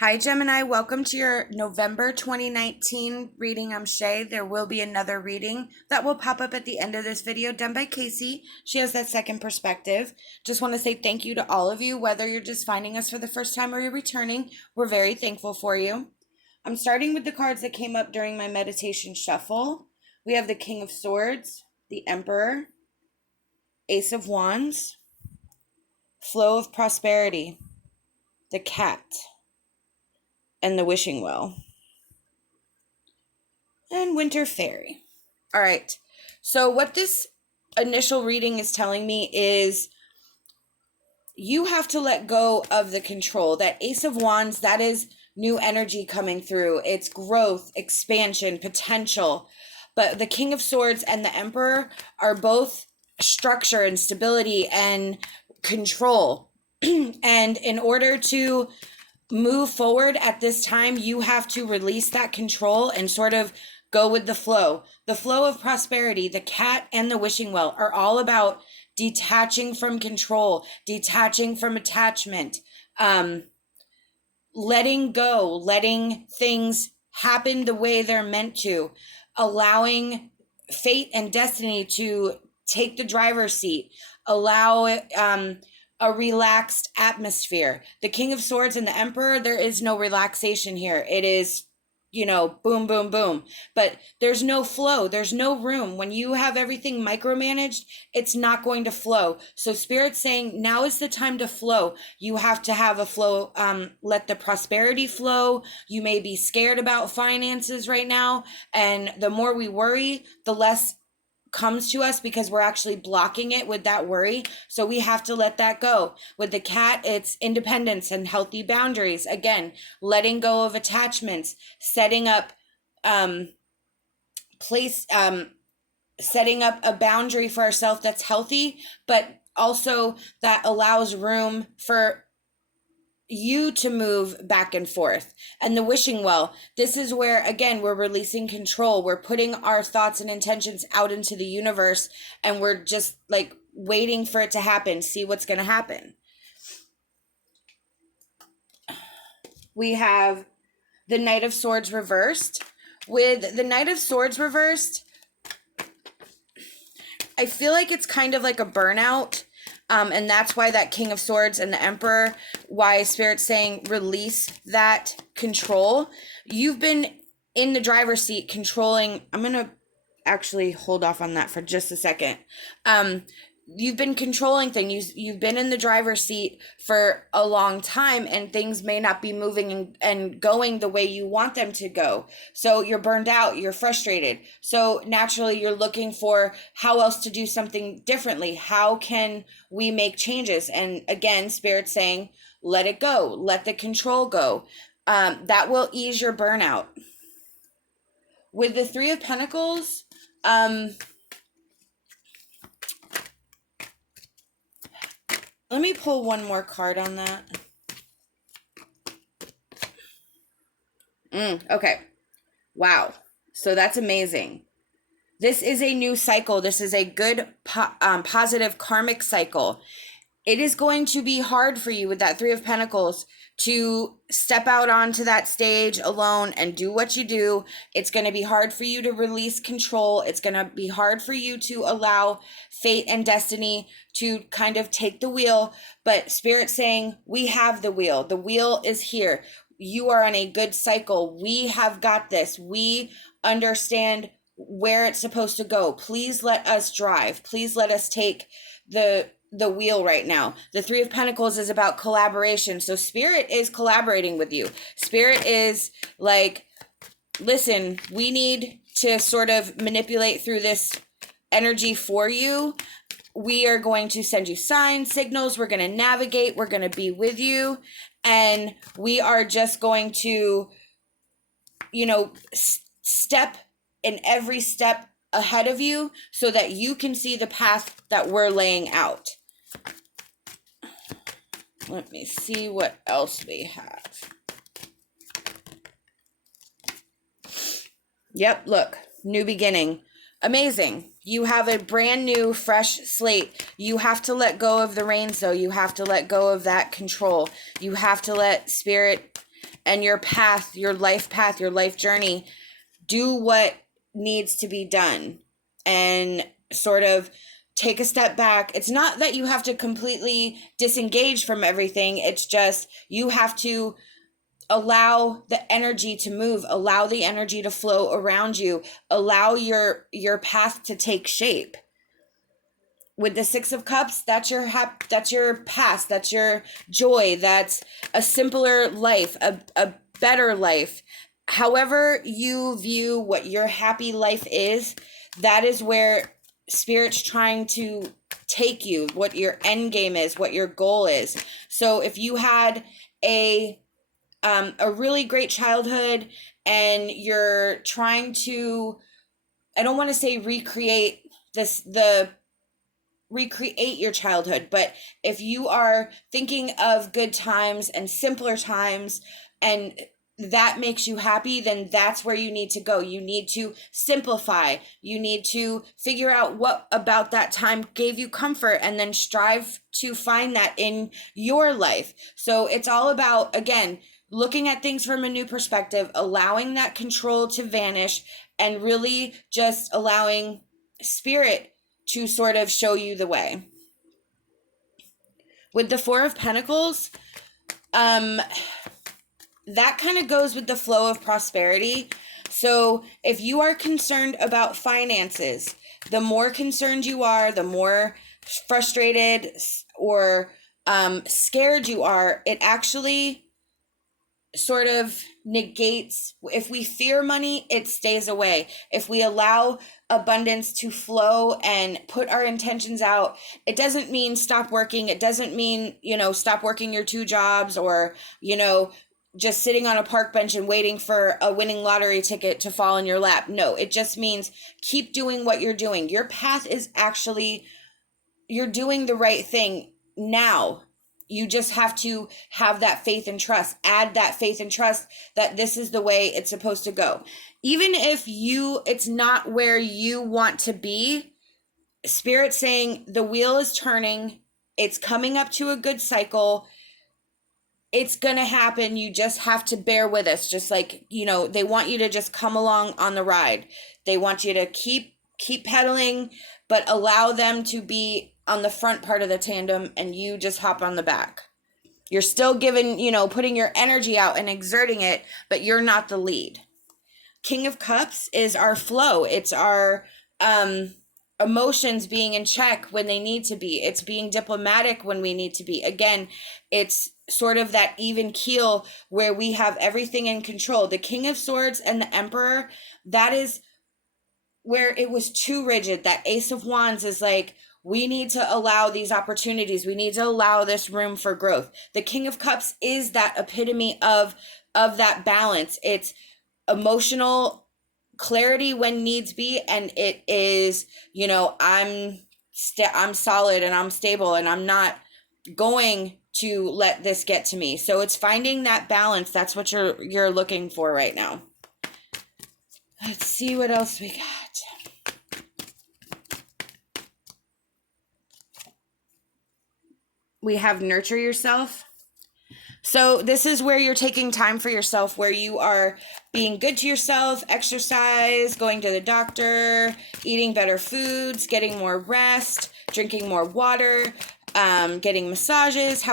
Hi, Gemini. Welcome to your November 2019 reading. I'm SHAE. There will be another reading that will pop up at the end of this video done by KACEE. She has that second perspective. Just want to say thank you to all of you, whether you're just finding us for the first time or you're returning. We're very thankful for you. I'm starting with the cards that came up during my meditation shuffle. We have the King of Swords, the Emperor, Ace of Wands, Flow of Prosperity, the Cat, and the Wishing Well, and Winter Fairy. All right, so what this initial reading is telling me is you have to let go of the control. That Ace of Wands, that is new energy coming through. It's growth, expansion, potential. But the King of Swords and the Emperor are both structure and stability and control. And in order to move forward at this time, you have to release that control and sort of go with the flow. The flow of prosperity, the cat and the wishing well are all about detaching from control, detaching from attachment, letting go, letting things happen the way they're meant to, allowing fate and destiny to take the driver's seat, allow a relaxed atmosphere. The King of Swords and the Emperor, there is no relaxation here. It is, boom, boom, boom. But there's no flow. There's no room. When you have everything micromanaged, it's not going to flow. So Spirit's saying now is the time to flow. You have to have a flow. Let the prosperity flow. You may be scared about finances right now. And the more we worry, the less comes to us because we're actually blocking it with that worry. So we have to let that go. With the cat, it's independence and healthy boundaries. Again, letting go of attachments, setting up setting up a boundary for ourselves that's healthy, but also that allows room for you to move back and forth. And the wishing well, this is where, again, we're releasing control. We're putting our thoughts and intentions out into the universe, and we're just like waiting for it to happen, see what's going to happen. We have the Knight of Swords reversed. With the Knight of Swords reversed, I feel like it's kind of like a burnout. And that's why that King of Swords and the Emperor, why Spirit's saying release that control. You've been in the driver's seat controlling. I'm going to actually hold off on that for just a second. You've been controlling things. You've been in the driver's seat for a long time, and things may not be moving and going the way you want them to go. So you're burned out, you're frustrated. So naturally you're looking for how else to do something differently. How can we make changes? And again, Spirit's saying, let it go, let the control go. That will ease your burnout. With the Three of Pentacles, let me pull one more card on that. Okay. Wow. So that's amazing. This is a new cycle. This is a good, positive karmic cycle. It is going to be hard for you with that Three of Pentacles to step out onto that stage alone and do what you do. It's going to be hard for you to release control. It's going to be hard for you to allow fate and destiny to kind of take the wheel. But Spirit's saying, we have the wheel. The wheel is here. You are on a good cycle. We have got this. We understand where it's supposed to go. Please let us drive. Please let us take the wheel right now. The Three of Pentacles is about collaboration. So Spirit is collaborating with you. Spirit is like, listen, we need to sort of manipulate through this energy for you. We are going to send you signs, signals. We're going to navigate. We're going to be with you. And we are just going to, step in every step ahead of you so that you can see the path that we're laying out. Let me see what else we have. Yep, look, new beginning. Amazing. You have a brand new, fresh slate. You have to let go of the reins, though. You have to let go of that control. You have to let Spirit and your path, your life journey, do what needs to be done and sort of take a step back. It's not that you have to completely disengage from everything. It's just you have to allow the energy to move, allow the energy to flow around you, allow your path to take shape. With the Six of Cups, that's your past, that's your joy, that's a simpler life, a better life. However you view what your happy life is, that is where Spirit's trying to take you, what your end game is, what your goal is. So if you had a really great childhood and you're trying to, I don't want to say recreate your childhood, but if you are thinking of good times and simpler times and that makes you happy, then that's where you need to go. You need to simplify. You need to figure out what about that time gave you comfort and then strive to find that in your life. So it's all about, again, looking at things from a new perspective, allowing that control to vanish, and really just allowing Spirit to sort of show you the way. With the Four of Pentacles, that kind of goes with the flow of prosperity. So if you are concerned about finances, the more concerned you are, the more frustrated or scared you are, it actually sort of negates. If we fear money, it stays away. If we allow abundance to flow and put our intentions out, it doesn't mean stop working. It doesn't mean, stop working your 2 jobs or, just sitting on a park bench and waiting for a winning lottery ticket to fall in your lap. No, it just means keep doing what you're doing. Your path is actually, you're doing the right thing now. You just have to have that faith and trust. Add that faith and trust that this is the way it's supposed to go. Even if it's not where you want to be, Spirit saying the wheel is turning. It's coming up to a good cycle. It's going to happen. You just have to bear with us. Just like, they want you to just come along on the ride. They want you to keep pedaling, but allow them to be on the front part of the tandem and you just hop on the back. You're still putting your energy out and exerting it, but you're not the lead. King of Cups is our flow. It's our emotions being in check when they need to be. It's being diplomatic when we need to be. Again, it's sort of that even keel where we have everything in control. The King of Swords and the Emperor, that is where it was too rigid. That Ace of Wands is like, we need to allow these opportunities. We need to allow this room for growth. The King of Cups is that epitome of that balance. It's emotional clarity when needs be, and it is, I'm solid and I'm stable and I'm not going to let this get to me. So it's finding that balance. That's what you're looking for right now. Let's see what else we got. We have nurture yourself. So this is where you're taking time for yourself, where you are being good to yourself, exercise, going to the doctor, eating better foods, getting more rest, drinking more water, getting massages,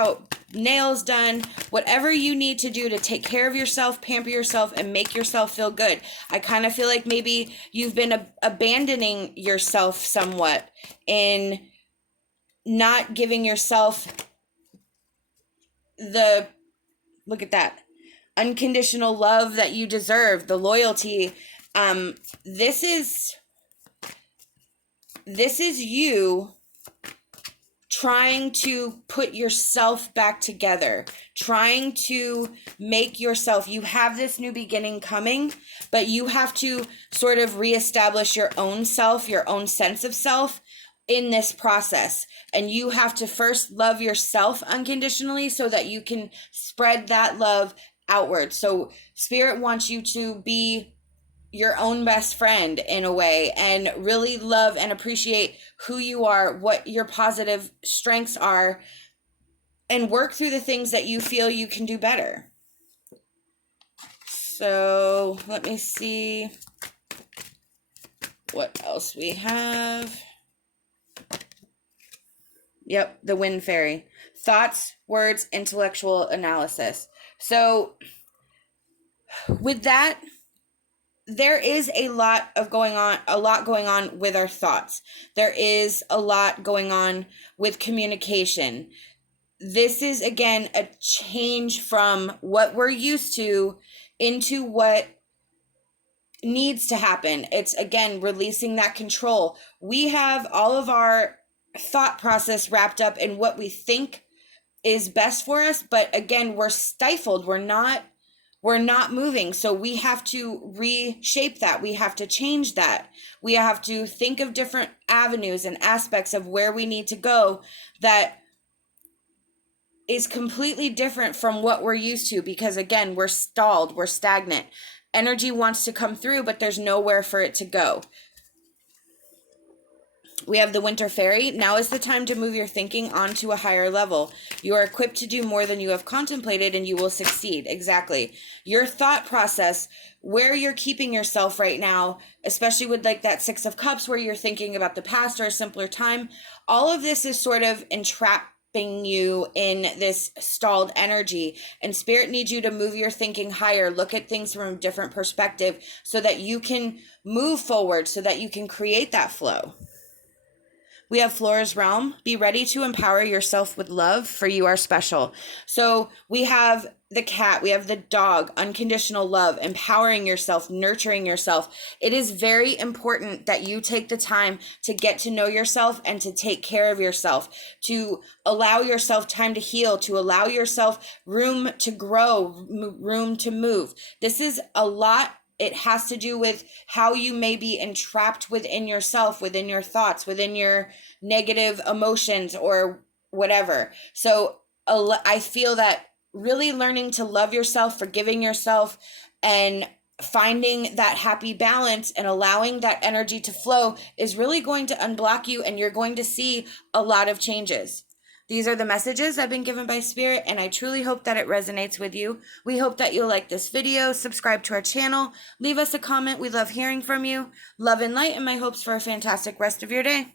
nails done, whatever you need to do to take care of yourself, pamper yourself, and make yourself feel good. I kind of feel like maybe you've been abandoning yourself somewhat in not giving yourself the, look at that, unconditional love that you deserve, the loyalty. This is you trying to put yourself back together, trying to make yourself, you have this new beginning coming, but you have to sort of reestablish your own self, your own sense of self in this process. And you have to first love yourself unconditionally so that you can spread that love outward. So Spirit wants you to be your own best friend in a way and really love and appreciate who you are, what your positive strengths are, and work through the things that you feel you can do better. So let me see what else we have. Yep, the wind fairy. Thoughts, words, intellectual analysis. So with that, there is a lot going on with our thoughts. There is a lot going on with communication. This is, again, a change from what we're used to into what needs to happen. It's, again, releasing that control. We have all of our thought process wrapped up in what we think is best for us, but again, we're stifled. We're not moving. So we have to reshape that. We have to change that. We have to think of different avenues and aspects of where we need to go that is completely different from what we're used to, because again, we're stalled, we're stagnant. Energy wants to come through, but there's nowhere for it to go. We have the winter fairy. Now is the time to move your thinking onto a higher level. You are equipped to do more than you have contemplated, and you will succeed. Exactly. Your thought process, where you're keeping yourself right now, especially with like that Six of Cups, where you're thinking about the past or a simpler time, all of this is sort of entrapping you in this stalled energy, and Spirit needs you to move your thinking higher, look at things from a different perspective so that you can move forward, so that you can create that flow. We have Flora's Realm. Be ready to empower yourself with love, for you are special. So we have the cat, we have the dog, unconditional love, empowering yourself, nurturing yourself. It is very important that you take the time to get to know yourself and to take care of yourself, to allow yourself time to heal, to allow yourself room to grow, room to move. This is a lot. It has to do with how you may be entrapped within yourself, within your thoughts, within your negative emotions or whatever. So I feel that really learning to love yourself, forgiving yourself, and finding that happy balance and allowing that energy to flow is really going to unblock you, and you're going to see a lot of changes. These are the messages I've been given by Spirit, and I truly hope that it resonates with you. We hope that you'll like this video, subscribe to our channel, leave us a comment. We love hearing from you. Love and light, and my hopes for a fantastic rest of your day.